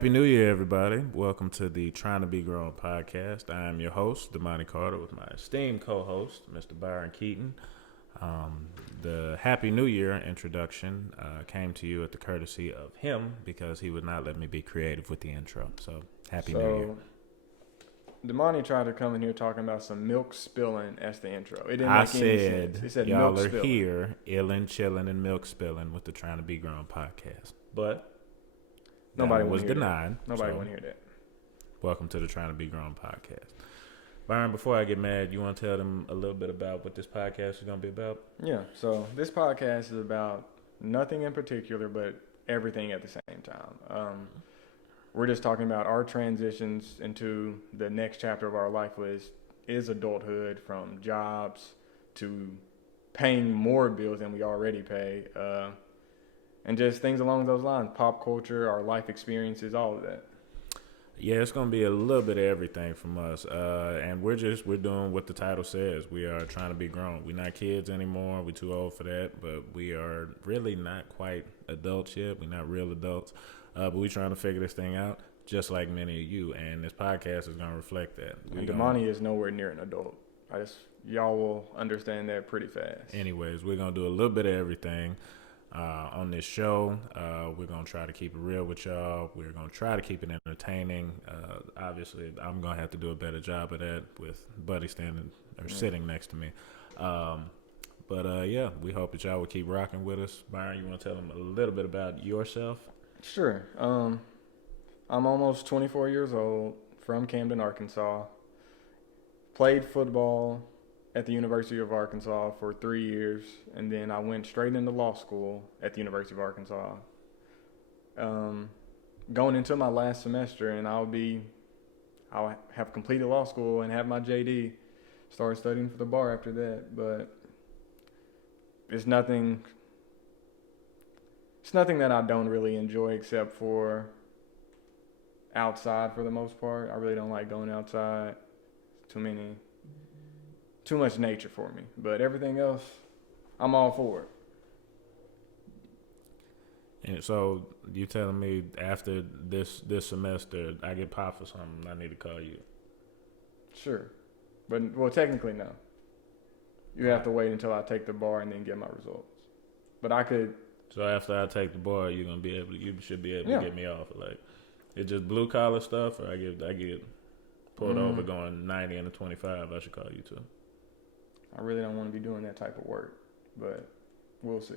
Happy New Year, everybody. Welcome to the Trying to Be Grown podcast. I am your host, Damani Carter, with my esteemed co-host, Mr. Byron Keaton. The Happy New Year introduction came to you at the courtesy of him because he would not let me be creative with the intro. So, Happy New Year. Damani tried to come in here talking about some milk spilling as the intro. It didn't I make any sense. said, He said y'all milk are spilling. here, illin', chillin', and milk spilling with the Trying to Be Grown podcast. But Nobody was want to hear denied. that. Nobody so want to hear that. Welcome to the Trying to Be Grown podcast. Byron, before I get mad, you want to tell them a little bit about what this podcast is going to be about? Yeah, so this podcast is about nothing in particular, but everything at the same time. We're just talking about our transitions into the next chapter of our life, which is adulthood, from jobs to paying more bills than we already pay, and just things along those lines, pop culture, our life experiences, all of that. Yeah, it's going to be a little bit of everything from us. And we're doing what the title says. We are trying to be grown. We're not kids anymore. We're too old for that. But we are really not quite adults yet. We're not real adults. But we're trying to figure this thing out, just like many of you. And this podcast is going to reflect that. And Damani is nowhere near an adult. Y'all will understand that pretty fast. Anyways, we're going to do a little bit of everything. On this show, we're going to try to keep it real with y'all. We're going to try to keep it entertaining. Obviously, I'm going to have to do a better job of that with Buddy standing or sitting next to me. Yeah, we hope that y'all will keep rocking with us. Byron, you want to tell them a little bit about yourself? Sure. I'm almost 24 years old, from Camden, Arkansas. Played football at the University of Arkansas for 3 years, and then I went straight into law school at the University of Arkansas. Going into my last semester, and I'll have completed law school and have my JD, started studying for the bar after that, but it's nothing that I don't really enjoy except for outside for the most part. I really don't like going outside. Too much nature for me, but everything else, I'm all for it. And so you telling me after this semester, I get popped for something, I need to call you? Sure, but technically no. You have to wait until I take the bar and then get my results. But I could. So after I take the bar, you should be able to get me off. Like, it's just blue collar stuff, or I get pulled over going 90 and a 25. I should call you too. I really don't want to be doing that type of work, but we'll see.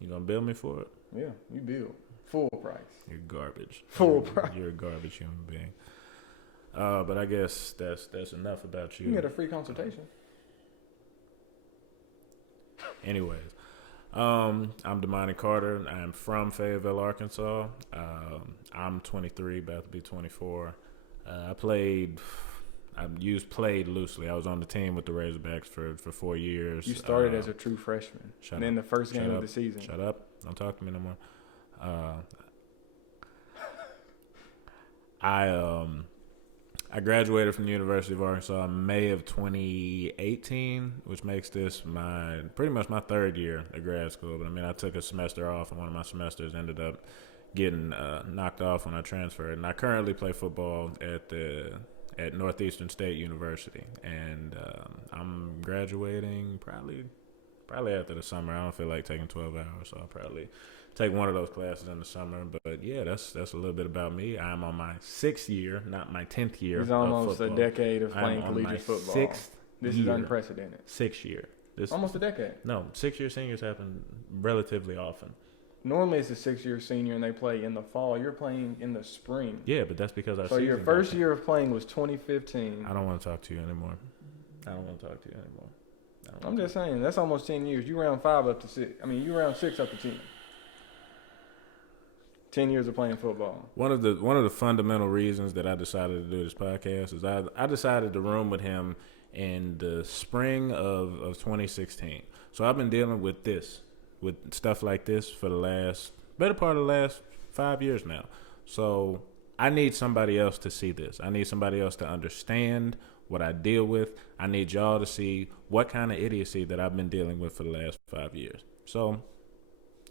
You gonna bill me for it? Yeah, you bill. Full price. You're garbage. Full price. You're a garbage human being. But I guess that's enough about you. You can get a free consultation. Anyways, I'm Damani Carter. I'm from Fayetteville, Arkansas. I'm 23, about to be 24. I played loosely. I was on the team with the Razorbacks for 4 years. You started as a true freshman. And then the first game of the season. Shut up. Don't talk to me no more. I graduated from the University of Arkansas in May of 2018, which makes this pretty much my third year at grad school. But I mean, I took a semester off, and one of my semesters ended up getting knocked off when I transferred. And I currently play football at Northeastern State University, and I'm graduating probably after the summer. I don't feel like taking 12 hours, so I'll probably take one of those classes in the summer. But yeah, that's a little bit about me. I'm on my 6th year, not my 10th year. It's almost a decade of playing collegiate football. This is unprecedented. 6th year. Almost a decade. No, 6-year seniors happen relatively often. Normally it's a 6-year senior and they play in the fall. You're playing in the spring. Yeah, but that's because So your first year of playing was 2015. I don't want to talk to you anymore. I'm just saying, that's almost 10 years. You round 5 up to 6. I mean, you round 6 up to 10. 10 years of playing football. One of the fundamental reasons that I decided to do this podcast is I decided to room with him in the spring of 2016. So I've been dealing with stuff like this for the better part of the last 5 years now. So I need somebody else to see this. I need somebody else to understand what I deal with. I need y'all to see what kind of idiocy that I've been dealing with for the last 5 years. So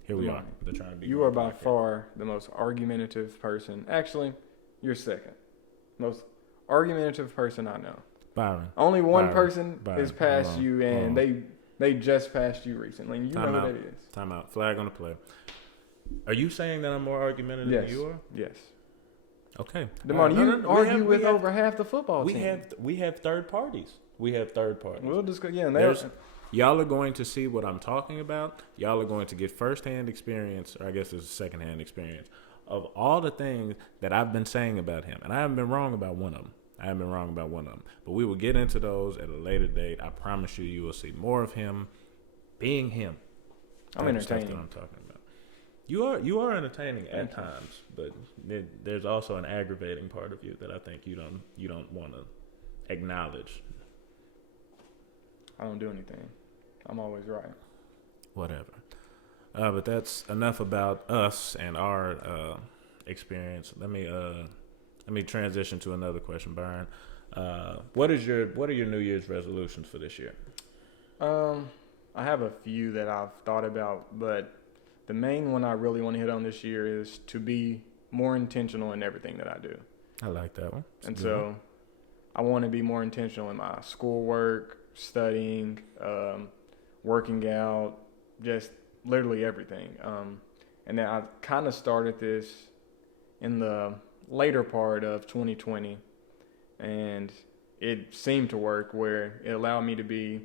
Here we are. They're trying to be. You are by far the most argumentative person. Actually, you're second. Most argumentative person I know. Byron. Only one person is past you, and they just passed you recently. And you know who that is. Time out. Flag on the play. Are you saying that I'm more argumentative than you are? Yes. Okay. Damani, you argue with over half the football team. We have third parties. We'll discuss. Yeah, y'all are going to see what I'm talking about. Y'all are going to get firsthand experience, or I guess it's a secondhand experience, of all the things that I've been saying about him. And I haven't been wrong about one of them. But we will get into those at a later date. I promise you will see more of him being him. I'm entertaining. That I'm talking about. You are entertaining at times, but there's also an aggravating part of you that I think you don't want to acknowledge. I don't do anything. I'm always right. Whatever. But that's enough about us and our experience. Let me transition to another question, Byron. What are your New Year's resolutions for this year? I have a few that I've thought about, but the main one I really want to hit on this year is to be more intentional in everything that I do. I like that one. And so I want to be more intentional in my schoolwork, studying, working out, just literally everything. And then I kind of started this in the later part of 2020, and it seemed to work where it allowed me to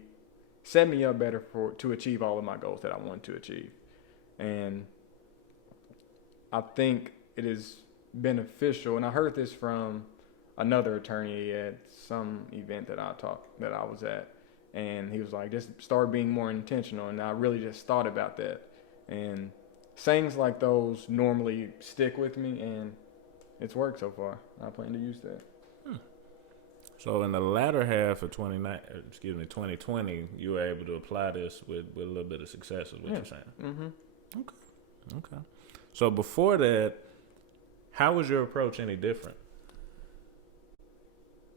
set me up better to achieve all of my goals that I wanted to achieve. And I think it is beneficial, and I heard this from another attorney at some event that I was at, and he was like, just start being more intentional. And I really just thought about that, and sayings like those normally stick with me, and it's worked so far. I plan to use that. So in the latter half of 2020, you were able to apply this with a little bit of success, is what you're saying. Mm-hmm. Okay. So before that, how was your approach any different?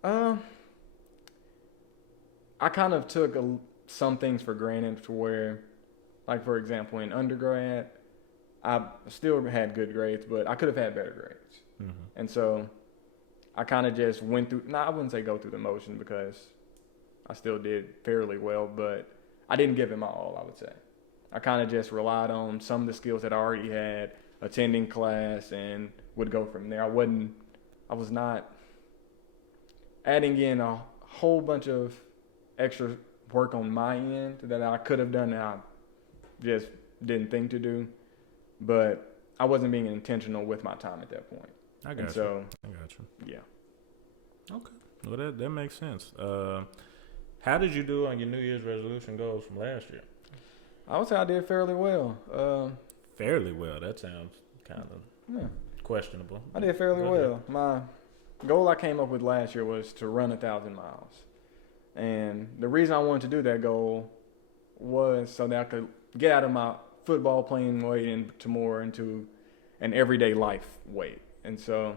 I kind of took some things for granted to where, like, for example, in undergrad, I still had good grades, but I could have had better grades. Mm-hmm. And so I kind of just went through, I wouldn't say go through the motion because I still did fairly well, but I didn't give it my all, I would say. I kind of just relied on some of the skills that I already had, attending class, and would go from there. I was not adding in a whole bunch of extra work on my end that I could have done that I just didn't think to do. But I wasn't being intentional with my time at that point. I got you. Yeah. Okay. Well, that makes sense. How did you do on your New Year's resolution goals from last year? I would say I did fairly well. Fairly well? That sounds kind of questionable. I did fairly well. My goal I came up with last year was to run 1,000 miles. And the reason I wanted to do that goal was so that I could get out of my football playing weight into an everyday life weight. And so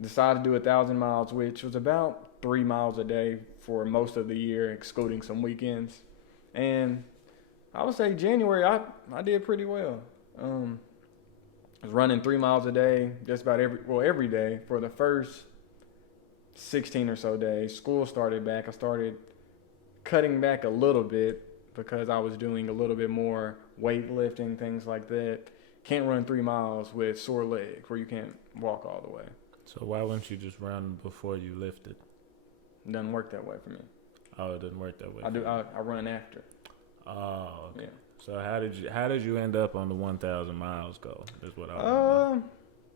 decided to do 1,000 miles, which was about 3 miles a day for most of the year, excluding some weekends. And I would say January, I did pretty well. I was running 3 miles a day, just about every day for the first 16 or so days. School started back. I started cutting back a little bit because I was doing a little bit more weightlifting, things like that. Can't run 3 miles with sore legs where you can't walk all the way. So why wouldn't you just run before you lifted? It doesn't work that way for me. Oh, it doesn't work that way. I run after. Oh, okay. Yeah. So how did you end up on the 1,000 miles goal? Is what I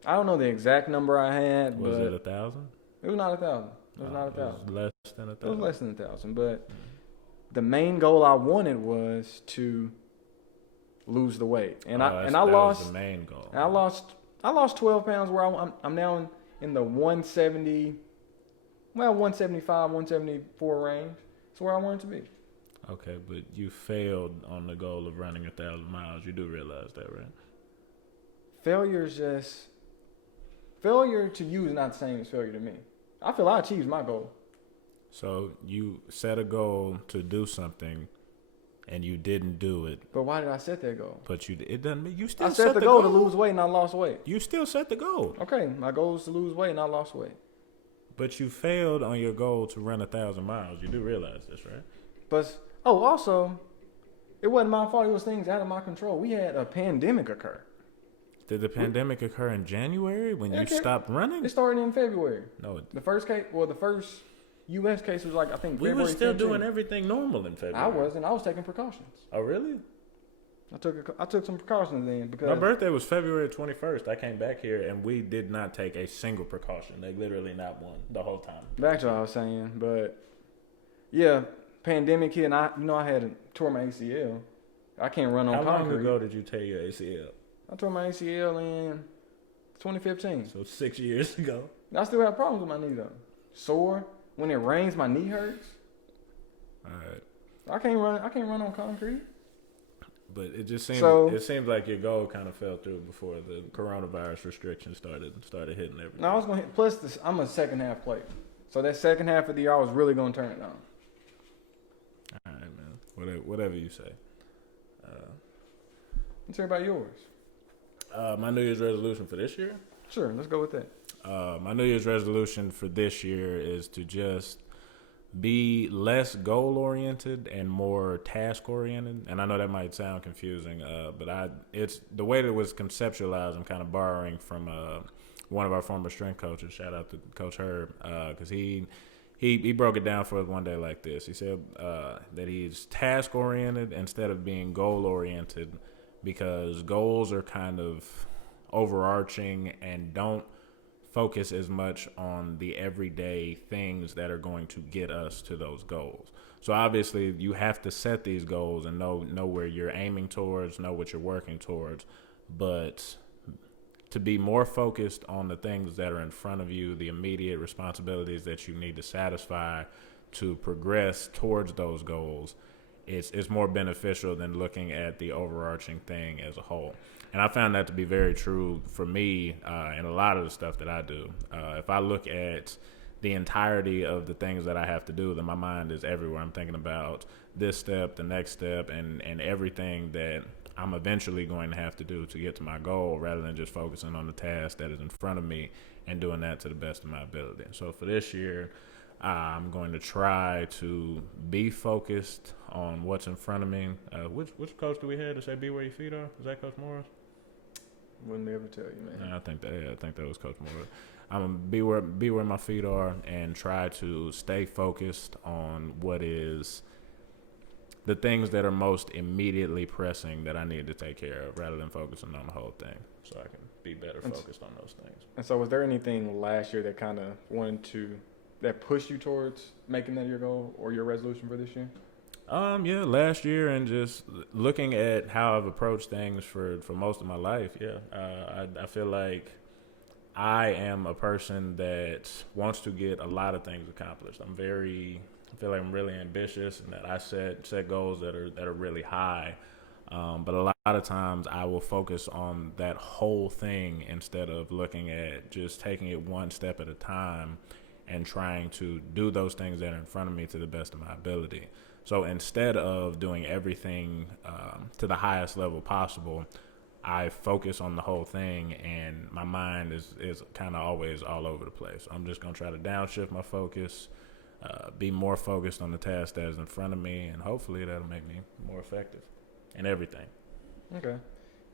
I don't know the exact number I had. Was it 1,000? It was not 1,000. It was not 1,000. It was less than 1,000. It was less than 1,000. But the main goal I wanted was to lose the weight, and I lost. Was the main goal. And I lost 12 pounds. Where I'm now in the 170, 175, 174 range. It's where I wanted to be. Okay, but you failed on the goal of running 1,000 miles. You do realize that, right? Failure to you is not the same as failure to me. I feel I achieved my goal. So you set a goal to do something and you didn't do it. But why did I set that goal? But it doesn't. You still I set the goal to lose weight and I lost weight. You still set the goal. Okay, my goal is to lose weight and I lost weight. But you failed on your goal to run 1,000 miles. You do realize this, right? But also, it wasn't my fault. It was things out of my control. We had a pandemic occur. Did the pandemic occur in January when you stopped running? It started in February. No. The first U.S. case was like, I think, February We were still 15th. doing everything normal in February. I wasn't. I was taking precautions. Oh, really? I took some precautions then because my birthday was February 21st. I came back here and we did not take a single precaution. Like literally not one the whole time. Back to what I was saying, but yeah, pandemic hit and I had tore my ACL. I can't run on concrete. How long ago did you tear your ACL? I tore my ACL in 2015. So 6 years ago. I still have problems with my knee though. Sore. When it rains, my knee hurts. All right. I can't run on concrete. But it just seems like your goal kind of fell through before the coronavirus restrictions started hitting everything. No, I was gonna hit. Plus, I'm a second half player, so that second half of the year I was really gonna turn it on. All right, man. Whatever you say. Let's hear about yours. My New Year's resolution for this year? Sure, let's go with that. My New Year's resolution for this year is to just be less goal-oriented and more task-oriented. And I know that might sound confusing, but it's the way that it was conceptualized. I'm kind of borrowing from one of our former strength coaches. Shout out to Coach Herb, because he broke it down for us one day like this. He said that he's task-oriented instead of being goal-oriented, because goals are kind of overarching and don't focus as much on the everyday things that are going to get us to those goals. So obviously you have to set these goals and know where you're aiming towards, know what you're working towards, but to be more focused on the things that are in front of you, the immediate responsibilities that you need to satisfy to progress towards those goals, it's more beneficial than looking at the overarching thing as a whole. And I found that to be very true for me in a lot of the stuff that I do. If I look at the entirety of the things that I have to do, then my mind is everywhere. I'm thinking about this step, the next step, and everything that I'm eventually going to have to do to get to my goal, rather than just focusing on the task that is in front of me and doing that to the best of my ability. So for this year, I'm going to try to be focused on what's in front of me. Which coach do we have to say be where your feet are? Is that Coach Morris? Wouldn't be able to tell you, man. I think that was Coach Morris. I'm gonna be where my feet are and try to stay focused on what is the things that are most immediately pressing that I need to take care of, rather than focusing on the whole thing, so I can be better focused on those things. And so was there anything last year that kind of that pushed you towards making that your goal or your resolution for this year? Yeah, last year, and just looking at how I've approached things for most of my life. Yeah, I feel like I am a person that wants to get a lot of things accomplished. I feel like I'm really ambitious, and that I set goals that are really high. But a lot of times I will focus on that whole thing instead of looking at just taking it one step at a time and trying to do those things that are in front of me to the best of my ability. So instead of doing everything to the highest level possible, I focus on the whole thing, and my mind is kind of always all over the place. I'm just going to try to downshift my focus, be more focused on the task that is in front of me, and hopefully that'll make me more effective in everything. Okay.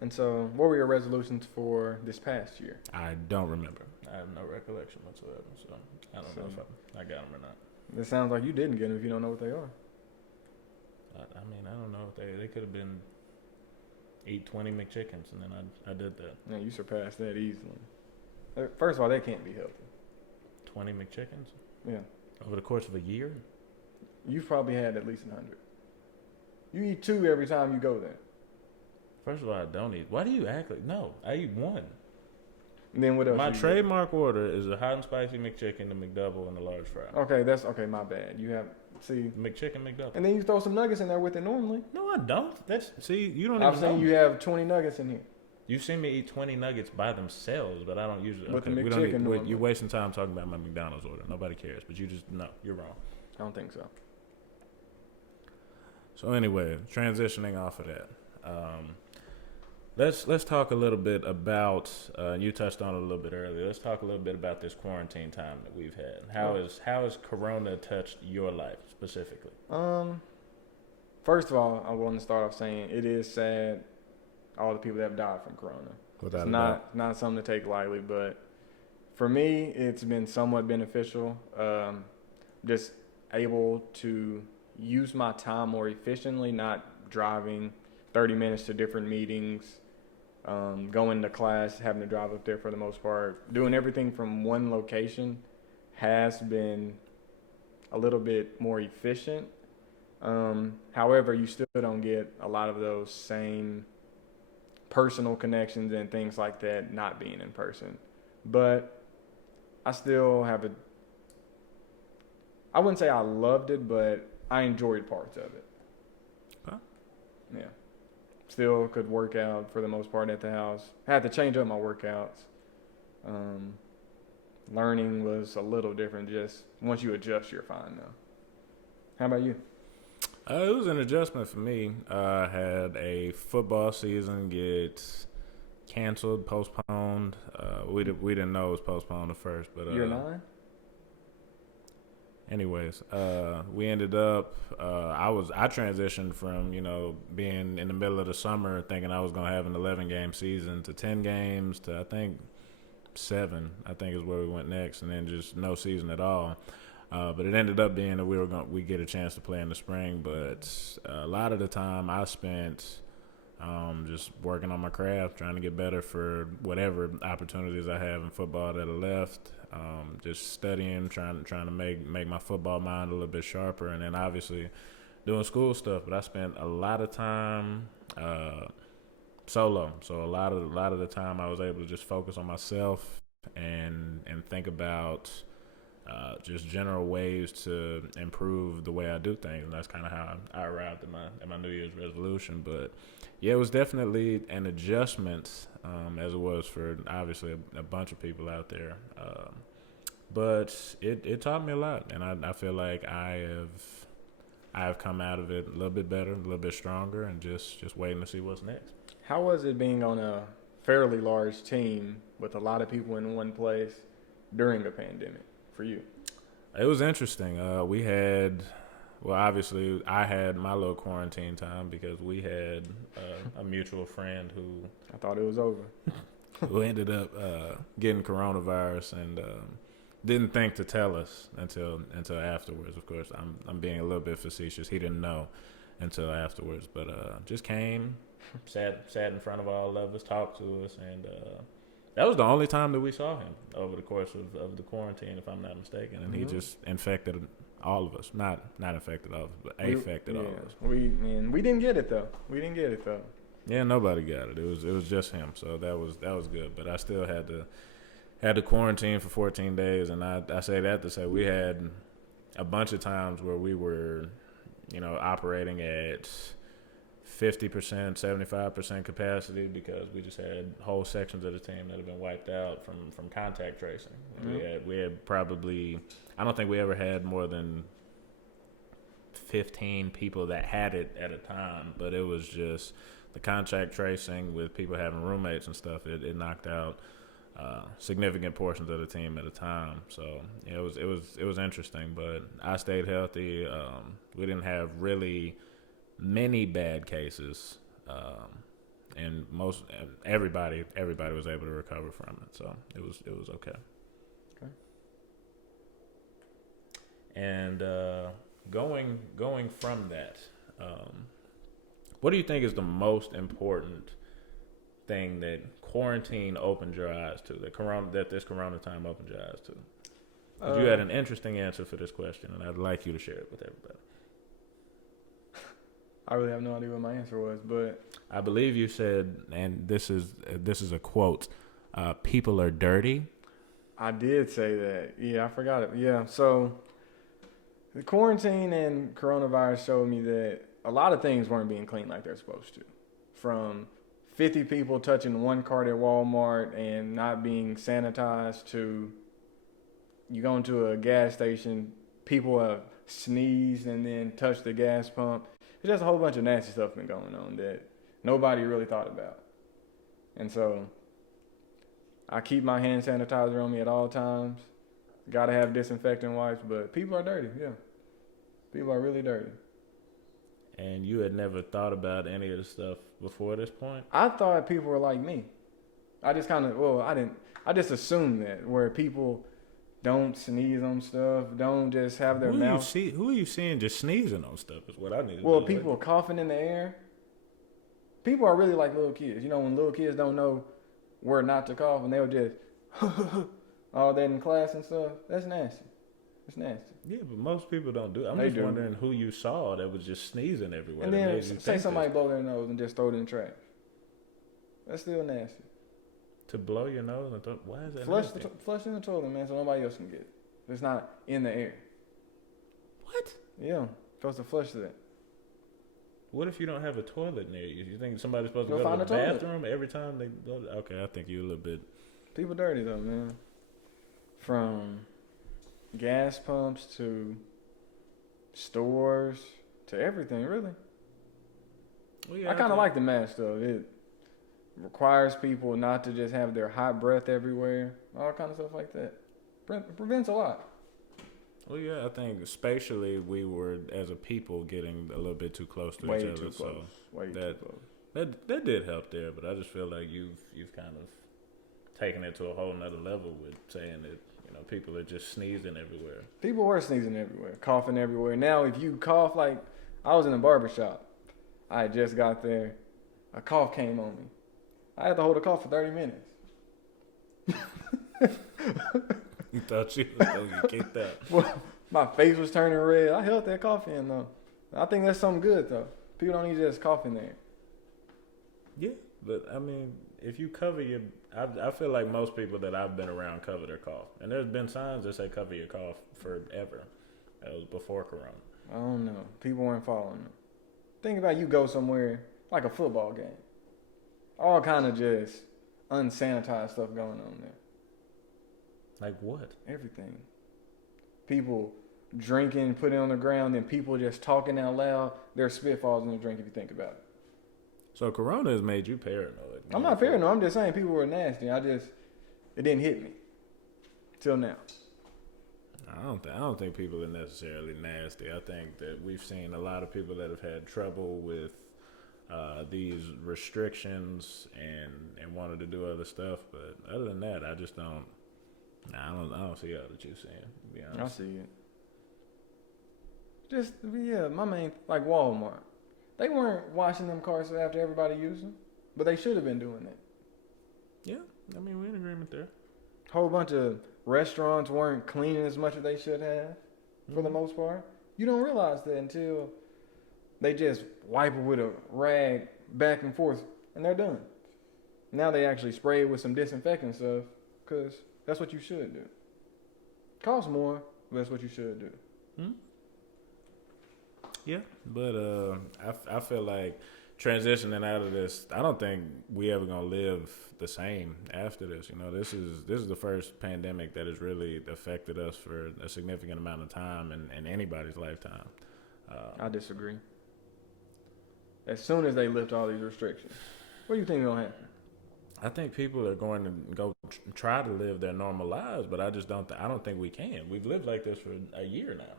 And so what were your resolutions for this past year? I don't remember. I have no recollection whatsoever, so I don't know if I got them or not. It sounds like you didn't get them if you don't know what they are. I don't know if they could have been eat 20 McChickens, and then I did that. Yeah, you surpassed that easily. First of all, they can't be healthy. 20 McChickens? Yeah. Over the course of a year? You've probably had at least 100. You eat 2 every time you go there. First of all, I don't eat. Why do you act like... No, I eat 1. And then what else? My trademark order is a hot and spicy McChicken, the McDouble, and the large fry. Okay, my bad. You have... See, McChicken, McDouble. And then you throw some nuggets in there with it normally. No, I don't. You don't. I've seen you have 20 nuggets in here. You've seen me eat 20 nuggets by themselves, but I don't usually. With the McChicken, you're wasting time talking about my McDonald's order. Nobody cares, but you just no. You're wrong. I don't think so. So anyway, transitioning off of that, let's talk a little bit about. You touched on it a little bit earlier. Let's talk a little bit about this quarantine time that we've had. How has Corona touched your life specifically? First of all, I want to start off saying it is sad all the people that have died from Corona. Without It's not something to take lightly, but for me, it's been somewhat beneficial. Just able to use my time more efficiently, not driving 30 minutes to different meetings, going to class, having to drive up there for the most part. Doing everything from one location has been a little bit more efficient. However, you still don't get a lot of those same personal connections and things like that not being in person. But I still have I wouldn't say I loved it, but I enjoyed parts of it. Huh? Yeah. Still could work out for the most part at the house. Had to change up my workouts. Learning was a little different. Just once you adjust, you're fine now. How about you? It was an adjustment for me. I had a football season get canceled, postponed. We didn't know it was postponed at first, but Year 9? Anyways, we ended up. I transitioned from being in the middle of the summer thinking I was gonna have an 11-game season to 10 games to I think 7. I think is where we went next, and then just no season at all. But it ended up being that we get a chance to play in the spring. But a lot of the time I spent just working on my craft, trying to get better for whatever opportunities I have in football that are left. Just studying, trying to make my football mind a little bit sharper, and then obviously doing school stuff. But I spent a lot of time solo, so a lot of the time I was able to just focus on myself and think about just general ways to improve the way I do things, and that's kind of how I arrived at my New Year's resolution. But yeah, it was definitely an adjustment, as it was for obviously a bunch of people out there. But it taught me a lot, and I feel like I have come out of it a little bit better, a little bit stronger, and just waiting to see what's next. How was it being on a fairly large team with a lot of people in one place during a pandemic for you? It was interesting. Obviously, I had my little quarantine time because we had a mutual friend who I thought it was over. who ended up getting coronavirus and didn't think to tell us until afterwards. Of course, I'm being a little bit facetious. He didn't know until afterwards, but just came, sat in front of all of us, talked to us, and that was the only time that we saw him over the course of the quarantine, if I'm not mistaken. And he just infected all of us. Not infected all of us, but affected all of us. We didn't get it though. Yeah, nobody got it. It was just him. So that was good. But I still had to quarantine for 14 days, and I say that to say we had a bunch of times where we were, operating at 50%, 75% capacity because we just had whole sections of the team that have been wiped out from contact tracing. Mm-hmm. We had probably, I don't think we ever had more than 15 people that had it at a time, but it was just the contact tracing with people having roommates and stuff. It knocked out significant portions of the team at a time. So yeah, it was interesting, but I stayed healthy. We didn't have really many bad cases, and everybody was able to recover from it. So it was okay. Okay. And going from that, what do you think is the most important thing that quarantine opened your eyes to? That this Corona time opened your eyes to? You had an interesting answer for this question, and I'd like you to share it with everybody. I really have no idea what my answer was, but I believe you said, and this is a quote, people are dirty. I did say that. Yeah, I forgot it. Yeah, so the quarantine and coronavirus showed me that a lot of things weren't being cleaned like they're supposed to. From 50 people touching one cart at Walmart and not being sanitized to you go into a gas station, people have sneezed and then touched the gas pump. It's just a whole bunch of nasty stuff been going on that nobody really thought about. And so I keep my hand sanitizer on me at all times. Gotta have disinfectant wipes, but people are dirty, yeah. People are really dirty. And you had never thought about any of the stuff before this point? I thought people were like me. I just I just assumed that where people don't sneeze on stuff, don't just have their mouth. Who are you seeing just sneezing on stuff is what I need to know. Well, people coughing in the air. People are really like little kids. You know, when little kids don't know where not to cough and they'll just all that in class and stuff. That's nasty. It's nasty. Yeah, but most people don't do it. I'm They just do. wondering who you saw that was just sneezing everywhere. And that then made you say think somebody this. blow their nose and just throw it in the trash. That's still nasty. To blow your nose and throw, why is that Flush nasty? flush in the toilet, man, so nobody else can get it. It's not in the air. What? Yeah, supposed to flush that. What if you don't have a toilet near you? You think somebody's supposed to Go go to find the a toilet. bathroom every time they go? Okay, I think you're a little bit. People dirty though, man. From gas pumps to stores to everything, really. Well, yeah, I kind of think- like the mask though. It requires people not to just have their hot breath everywhere, all kind of stuff like that. Prevents a lot. Well, yeah, I think spatially we were, as a people, getting a little bit too close to Way each other. too close. Way too that- close. That did help there, but I just feel like you've kind of taken it to a whole nother level with saying that people are just sneezing everywhere. People were sneezing everywhere, coughing everywhere. Now, if you cough, like I was in a barber shop, I had just got there, a cough came on me. I had to hold a cough for 30 minutes. You thought you was going to get kicked out. Well, my face was turning red. I held that cough in though. I think that's something good though. People don't need to just cough in there. Yeah, but I mean, if you cover your, I feel like most people that I've been around cover their cough, and there's been signs that say cover your cough forever. That was before Corona. I don't know. People weren't following them. Think about you go somewhere like a football game. All kind of just unsanitized stuff going on there. Like what? Everything. People drinking, putting it on the ground, and people just talking out loud. There's spit falls in the drink if you think about it. So Corona has made you paranoid. I'm not paranoid. I'm just saying people were nasty. It didn't hit me till now. I don't think people are necessarily nasty. I think that we've seen a lot of people that have had trouble with these restrictions and wanted to do other stuff. But other than that, I just don't. I don't see all that you're saying. To be honest. I see it. Just my main like Walmart. They weren't washing them cars after everybody used them, but they should have been doing that. Yeah, I mean we're in agreement there. Whole bunch of restaurants weren't cleaning as much as they should have, for the most part. You don't realize that until they just wipe it with a rag back and forth, and they're done. Now they actually spray it with some disinfectant stuff, because that's what you should do. Costs more, but that's what you should do. Yeah, but I feel like transitioning out of this, I don't think we ever gonna live the same after this. This is the first pandemic that has really affected us for a significant amount of time in anybody's lifetime. I disagree. As soon as they lift all these restrictions, what do you think is gonna happen? I think people are going to go try to live their normal lives, but I just don't. I don't think we can. We've lived like this for a year now.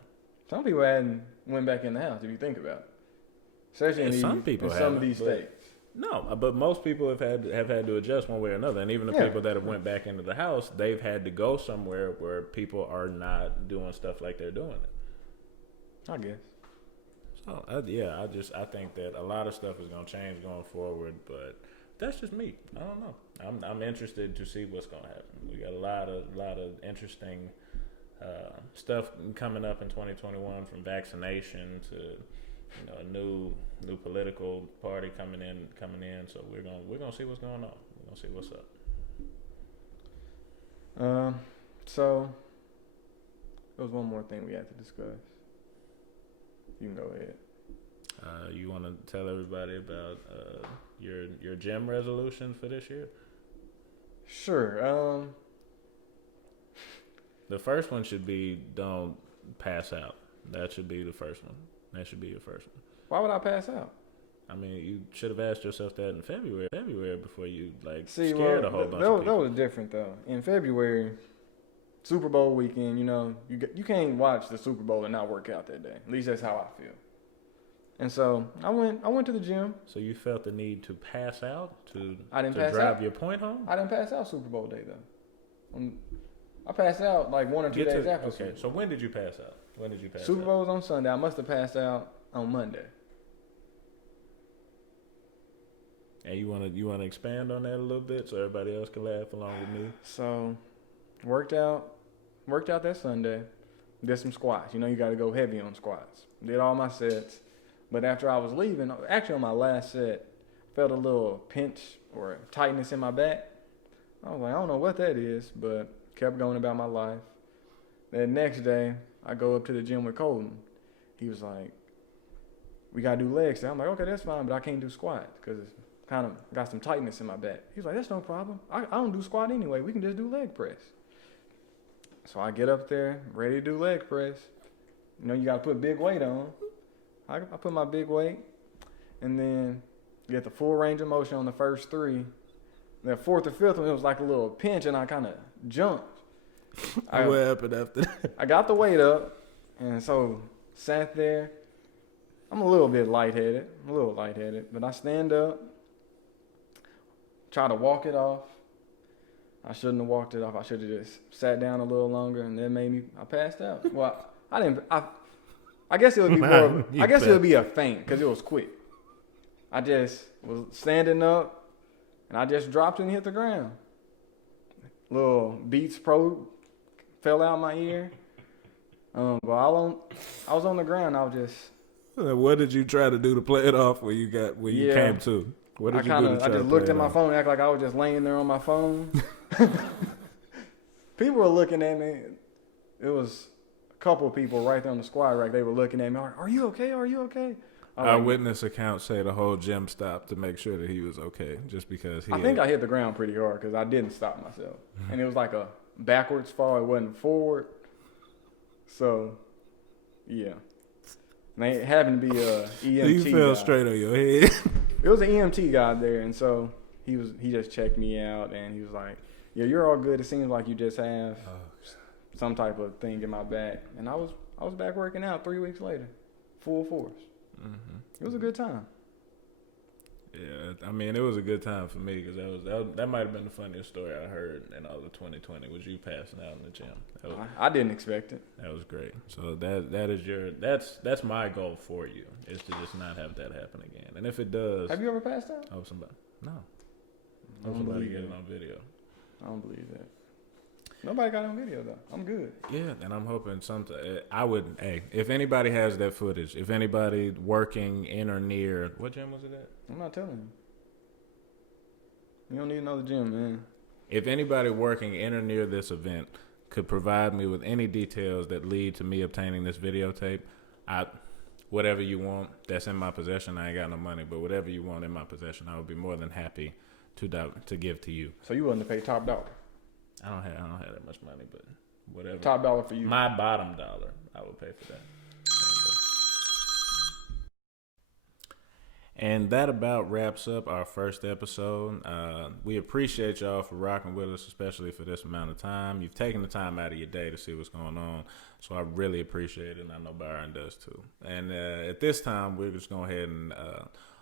Some people hadn't went back in the house, if you think about it. Especially in some people in some of these haven't, states. No, but most people have had to adjust one way or another, and even the people that have went back into the house, they've had to go somewhere where people are not doing stuff like they're doing it. I guess. So I think that a lot of stuff is going to change going forward, but that's just me. I don't know. I'm interested to see what's going to happen. We got a lot of interesting stuff coming up in 2021, from vaccination to a new political party coming in. So we're gonna see what's going on. We're gonna see what's up. So there was one more thing we had to discuss. You can go ahead. You want to tell everybody about your gym resolution for this year? Sure. The first one should be don't pass out. That should be the first one. That should be your first one. Why would I pass out? I mean, you should have asked yourself that in February before you scared a whole bunch of people. That was different though. In February, Super Bowl weekend, you can't watch the Super Bowl and not work out that day. At least that's how I feel. And so I went to the gym. So you felt the need to pass out to pass drive out. your point home? I didn't pass out Super Bowl day though. I passed out like 1 or 2 days after. Okay, so when did you pass out? Super Bowl was on Sunday. I must have passed out on Monday. And you wanna expand on that a little bit so everybody else can laugh along with me? So worked out that Sunday. Did some squats. You got to go heavy on squats. Did all my sets. But after I was leaving, actually on my last set, felt a little pinch or tightness in my back. I was like, I don't know what that is, but kept going about my life. The next day, I go up to the gym with Colton. He was like, we got to do legs. I'm like, okay, that's fine, but I can't do squats because it's kind of got some tightness in my back. He was like, that's no problem. I don't do squat anyway. We can just do leg press. So I get up there, ready to do leg press. You got to put big weight on. I put my big weight, and then get the full range of motion on the first 3. The 4th or 5th one, it was like a little pinch, and I kind of jumped. What happened after that? I got the weight up, and so sat there. I'm a little lightheaded, but I stand up, try to walk it off. I shouldn't have walked it off. I should have just sat down a little longer, and that made me. I passed out. Well, I didn't. I guess it would be more. I guess it would be a feint because it was quick. I just was standing up, and I just dropped and hit the ground. Little Beats Pro fell out my ear. But I was on the ground. I was just. What did you try to do to play it off when you came to? What did you do to try I just looked at my phone, act like I was just laying there on my phone. People were looking at me. It was a couple of people right there on the squad rack. They were looking at me. Like, are you okay? Are you okay? Our witness account say the whole gym stopped to make sure that he was okay, just because I think I hit the ground pretty hard because I didn't stop myself, and it was like a backwards fall. It wasn't forward. So, yeah. And it happened to be a EMT. You fell straight on your head. It was an EMT guy there, and so he just checked me out, and he was like, "Yeah, you're all good. It seems like you just have some type of thing in my back." And I was back working out 3 weeks later, full force. Mm-hmm. It was a good time. Yeah, I mean, it was a good time for me because that might have been the funniest story I heard in all of 2020 was you passing out in the gym. I didn't expect it. That was great. So that's my goal for you is to just not have that happen again. And if it does, have you ever passed out? I hope somebody get it on video. I don't believe that. Nobody got it on video though. I'm good. Yeah, and I'm hoping if anybody has that footage, if anybody working in or near, what gym was it at? I'm not telling you. You don't need another gym, man. If anybody working in or near this event could provide me with any details that lead to me obtaining this videotape, whatever you want that's in my possession, I ain't got no money, but whatever you want in my possession, I would be more than happy to give to you. So you willing to pay top dollar? I don't have that much money, but whatever. Top dollar for you. My bottom dollar, I would pay for that. And that about wraps up our first episode. We appreciate y'all for rocking with us, especially for this amount of time. You've taken the time out of your day to see what's going on, so I really appreciate it, and I know Byron does too. And at this time, we're just going to go ahead and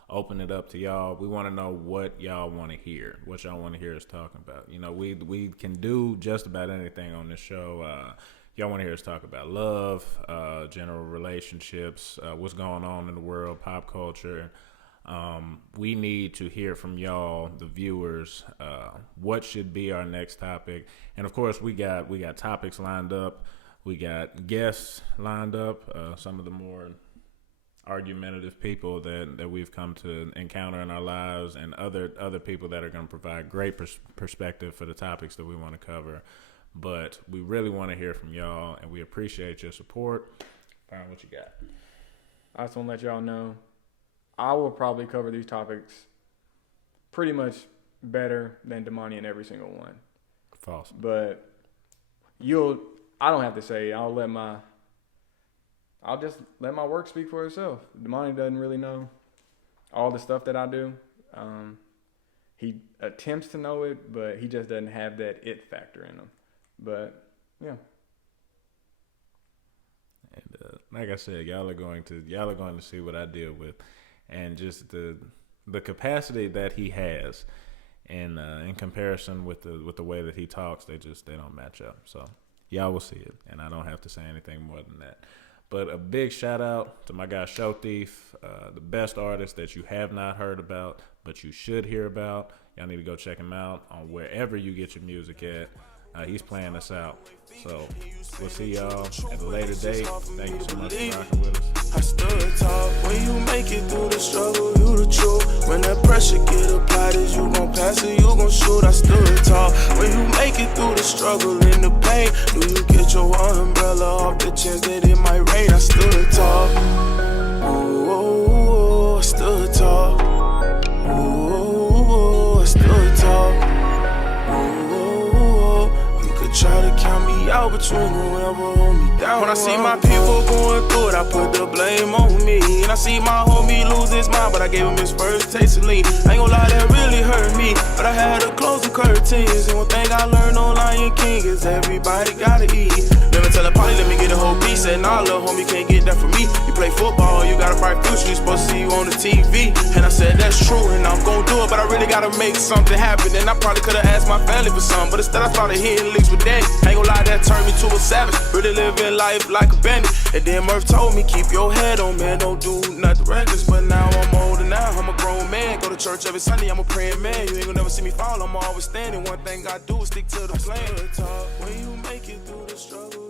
open it up to y'all. We want to know what y'all want to hear, what y'all want to hear us talking about. We can do just about anything on this show. Y'all want to hear us talk about love, general relationships, what's going on in the world, pop culture. We need to hear from y'all, the viewers, what should be our next topic. And of course, we got topics lined up. We got guests lined up, some of the more argumentative people that we've come to encounter in our lives, and other people that are going to provide great perspective for the topics that we want to cover. But we really want to hear from y'all, and we appreciate your support. Byron, what you got? I just want to let y'all know I will probably cover these topics pretty much better than Damani in every single one. False. But I don't have to say, I'll let my I'll just let my work speak for itself. Damani doesn't really know all the stuff that I do. He attempts to know it, but he just doesn't have that it factor in him. But yeah. And like I said, y'all are going to see what I deal with, and just the capacity that he has, and in comparison with the way that he talks, they don't match up. So y'all will see it, and I don't have to say anything more than that. But a big shout out to my guy Show Thief, the best artist that you have not heard about, but you should hear about. Y'all need to go check him out on wherever you get your music at. He's playing us out. So we'll see y'all at a later date. Thank you so much for rocking with us. I stood tall. When you make it through the struggle, you the truth. When that pressure get applied, is you gon' pass or you gon' shoot. I stood tall. When you make it through the struggle and the pain, do you get your umbrella off the chance that it might rain? I stood tall. Ooh, I stood tall. Ooh, I stood tall. Try to count me out, but you ain't gon' ever hold me down. When I see my people going through it, I put the blame on me. And I see my homie lose his mind, but I gave him his first taste of lean. I ain't gon' lie, that really hurt me, but I had to close the curtains. And one thing I learned on Lion King is everybody gotta eat. Never tell a party, let me get a whole piece. Said, nah, little homie, can't get that from me. You play football, you got a bright future, you supposed to see you on the TV. And I said, that's true, and I'm gon' do it, but I really gotta make something happen. And I probably could've asked my family for something, but instead I started hitting licks with daddy. Ain't gon' lie, that turned me to a savage. Really living life like a bandit. And then Murph told me, keep your head on, man, don't do nothing reckless. But now I'm older now, I'm a grown man. Go to church every Sunday, I'm a praying man. You ain't gonna never see me fall, I'm always standing. One thing I do is stick to the plan. When you make it through the struggle,